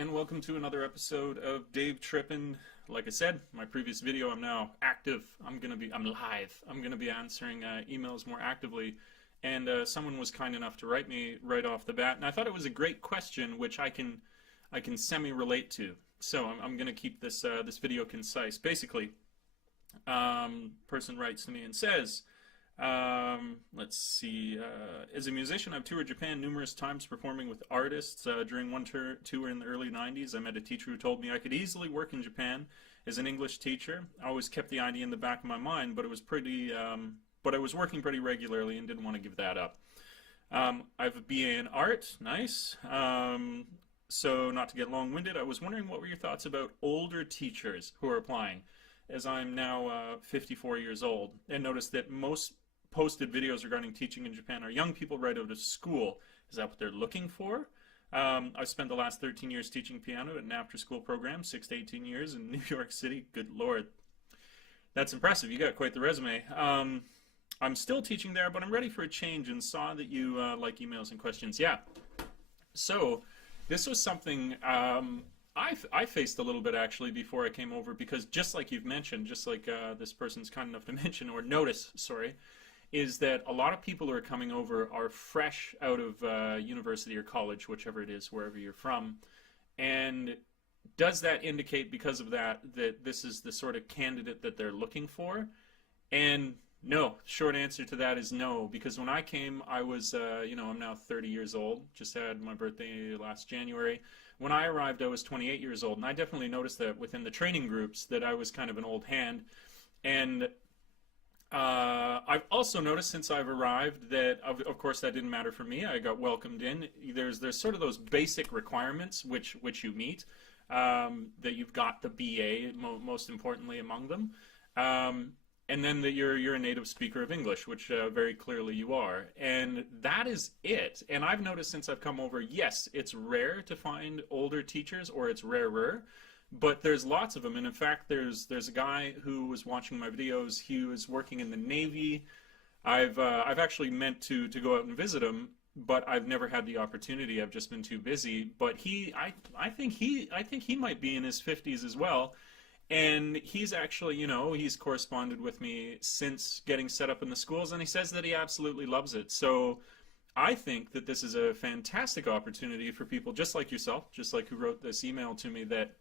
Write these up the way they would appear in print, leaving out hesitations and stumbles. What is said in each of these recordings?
and welcome to another episode of Dave Trippin. Like I said, my previous video, I'm now active. I'm live. I'm gonna be answering emails more actively, and someone was kind enough to write me right off the bat, and I thought it was a great question, which I can semi-relate to. So I'm gonna keep this this video concise. Basically, person writes to me and says, let's see, as a musician, I've toured Japan numerous times performing with artists. During one tour in the early 90s, I met a teacher who told me I could easily work in Japan as an English teacher. I always kept the idea in the back of my mind, but it was pretty, but I was working pretty regularly and didn't want to give that up. I have a BA in art, nice. So not to get long-winded, I was wondering what were your thoughts about older teachers who are applying, as I'm now 54 years old, and noticed that most posted videos regarding teaching in Japan are young people right out of school. Is that what they're looking for? I've spent the last 13 years teaching piano at an after-school program, 6 to 18 years in New York City. Good Lord. That's impressive. You got quite the resume. I'm still teaching there, but I'm ready for a change and saw that you like emails and questions. Yeah. So this was something I faced a little bit actually before I came over, because just like you've mentioned, just like this person's kind enough to mention or notice, sorry, is that a lot of people who are coming over are fresh out of university or college, whichever it is, wherever you're from. And does that indicate, because of that, that this is the sort of candidate that they're looking for? And no, short answer to that is no, because when I came, I was, I'm now 30 years old, just had my birthday last January. When I arrived, I was 28 years old, and I definitely noticed that within the training groups that I was kind of an old hand. And I've also noticed since I've arrived that, of course, that didn't matter for me. I got welcomed in. There's sort of those basic requirements which you meet, that you've got the BA, most importantly among them, and then that you're a native speaker of English, which very clearly you are. And that is it. And I've noticed since I've come over, yes, it's rare to find older teachers, or it's rarer. But there's lots of them, and in fact, there's a guy who was watching my videos. He was working in the Navy. I've actually meant to go out and visit him, but I've never had the opportunity. I've just been too busy. But I think he might be in his 50s as well, and he's actually, he's corresponded with me since getting set up in the schools, and he says that he absolutely loves it. So I think that this is a fantastic opportunity for people just like yourself, just like who wrote this email to me, that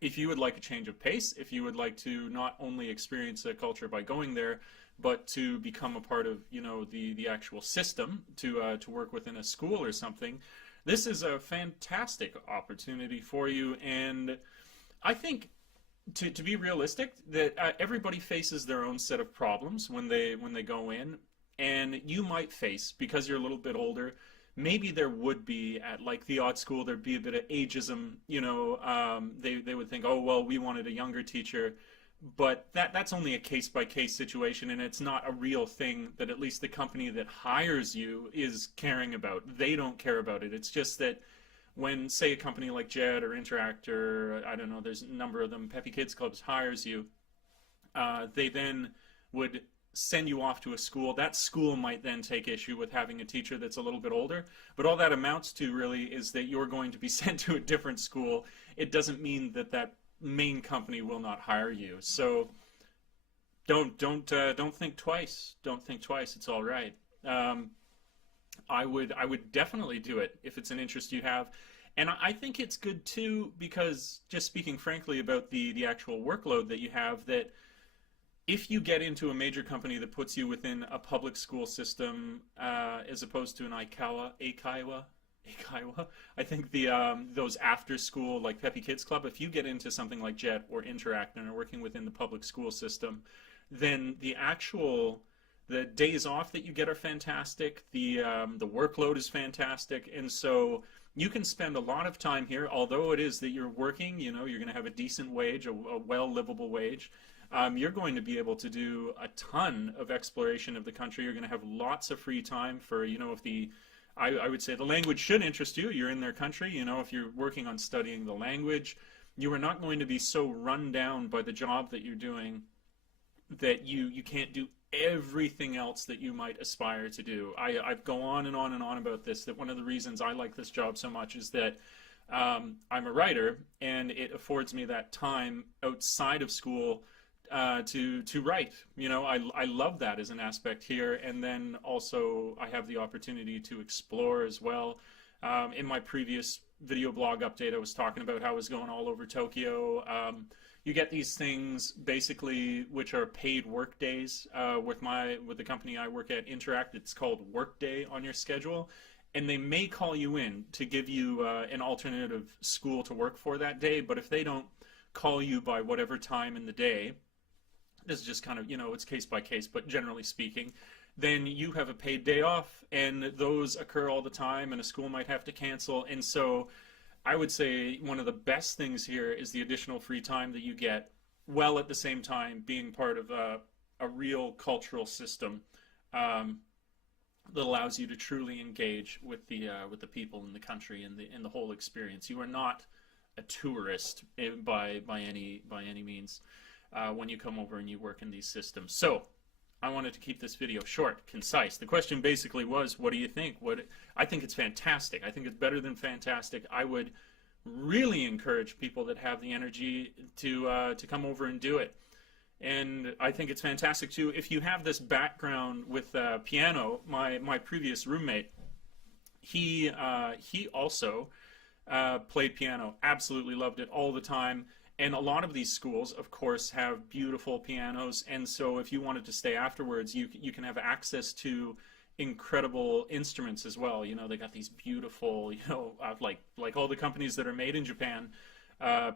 if you would like a change of pace, if you would like to not only experience a culture by going there, but to become a part of, the actual system, to work within a school or something, this is a fantastic opportunity for you. And I think, to be realistic, that everybody faces their own set of problems when they go in, and you might face, because you're a little bit older, maybe there would be, at like the odd school, there'd be a bit of ageism, they would think, oh, well, we wanted a younger teacher, but that's only a case-by-case situation, and it's not a real thing that at least the company that hires you is caring about. They don't care about it. It's just that when, say, a company like Jet or Interact, or I don't know, there's a number of them, Peppy Kids Clubs hires you, they then would send you off to a school. That school might then take issue with having a teacher that's a little bit older, but all that amounts to really is that you're going to be sent to a different school. It doesn't mean that that main company will not hire you. So don't think twice. Don't think twice. It's all right. I would definitely do it if it's an interest you have. And I think it's good too, because just speaking frankly about the actual workload that you have, that if you get into a major company that puts you within a public school system, as opposed to an Eikaiwa, I think those after school, like Peppy Kids Club, if you get into something like Jet or Interact and are working within the public school system, then the days off that you get are fantastic. The workload is fantastic, and so you can spend a lot of time here. Although it is that you're working, you're going to have a decent wage, a well livable wage. You're going to be able to do a ton of exploration of the country. You're going to have lots of free time for, if I would say the language should interest you. You're in their country. If you're working on studying the language, you are not going to be so run down by the job that you're doing that you can't do everything else that you might aspire to do. I go on and on and on about this, that one of the reasons I like this job so much is that I'm a writer, and it affords me that time outside of school to write. You know, I love that as an aspect here, and then also I have the opportunity to explore as well. In my previous video blog update, I was talking about how I was going all over Tokyo. You get these things basically which are paid work days with the company I work at, Interact. It's called Workday on your schedule, and they may call you in to give you an alternative school to work for that day. But if they don't call you by whatever time in the day, this is just kind of, you know, it's case by case, but generally speaking, then you have a paid day off, and those occur all the time, and a school might have to cancel. And so I would say one of the best things here is the additional free time that you get, while at the same time being part of a real cultural system that allows you to truly engage with the people in the country and the whole experience. You are not a tourist by any means when you come over and you work in these systems. So I wanted to keep this video short, concise. The question basically was, what do you think? I think it's fantastic. I think it's better than fantastic. I would really encourage people that have the energy to come over and do it. And I think it's fantastic too. If you have this background with piano, my previous roommate, he also played piano. Absolutely loved it all the time. And a lot of these schools, of course, have beautiful pianos, and so if you wanted to stay afterwards, you can have access to incredible instruments as well. You know, they got these beautiful, you know, like all the companies that are made in Japan,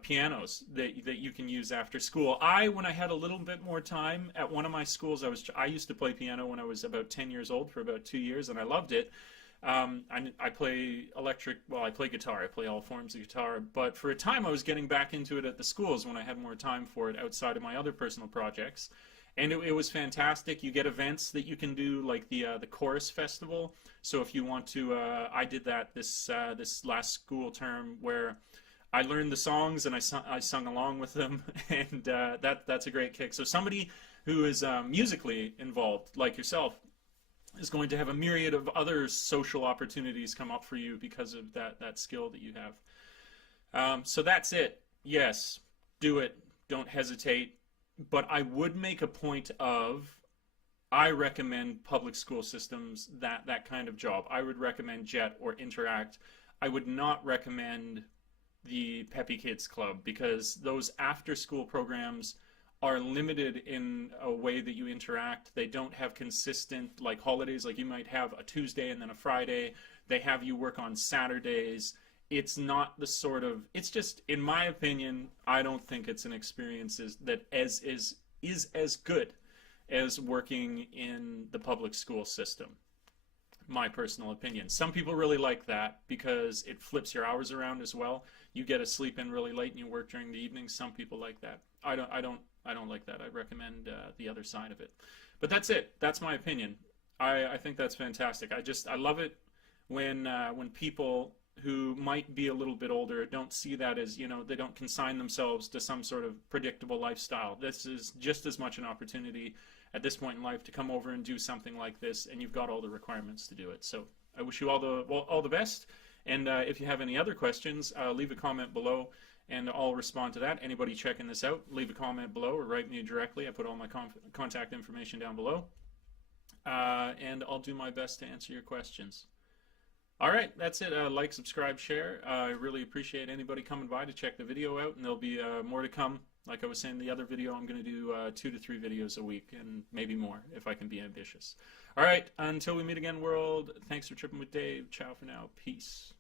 pianos that you can use after school. When I had a little bit more time at one of my schools, I used to play piano when I was about 10 years old for about 2 years, and I loved it. I play I play guitar. I play all forms of guitar. But for a time, I was getting back into it at the schools when I had more time for it outside of my other personal projects. And it was fantastic. You get events that you can do, like the chorus festival. So if you want to, I did that this last school term, where I learned the songs and I sung along with them, and that's a great kick. So somebody who is musically involved, like yourself, is going to have a myriad of other social opportunities come up for you because of that skill that you have. So that's it. Yes, do it. Don't hesitate. But I would make a point of, I recommend public school systems, that kind of job. I would recommend JET or Interact. I would not recommend the Peppy Kids Club, because those after-school programs are limited in a way that you interact. They don't have consistent, like, holidays. Like, you might have a Tuesday and then a Friday. They have you work on Saturdays. It's not the sort of, it's just, in my opinion, I don't think it's an experience that is as good as working in the public school system. My personal opinion. Some people really like that because it flips your hours around as well. You get to sleep in really late and you work during the evening. Some people like that. I don't like that. I recommend the other side of it. But that's it. That's my opinion. I think that's fantastic. I love it when people who might be a little bit older don't see that as, you know, they don't consign themselves to some sort of predictable lifestyle. This is just as much an opportunity at this point in life to come over and do something like this, and you've got all the requirements to do it. So I wish you all the best. And if you have any other questions, leave a comment below, and I'll respond to that. Anybody checking this out, leave a comment below or write me directly. I put all my contact information down below, and I'll do my best to answer your questions. All right, that's it. Like, subscribe, share. I really appreciate anybody coming by to check the video out, and there'll be more to come. Like I was saying, the other video, I'm going to do 2 to 3 videos a week, and maybe more if I can be ambitious. All right, until we meet again, world, thanks for tripping with Dave. Ciao for now. Peace.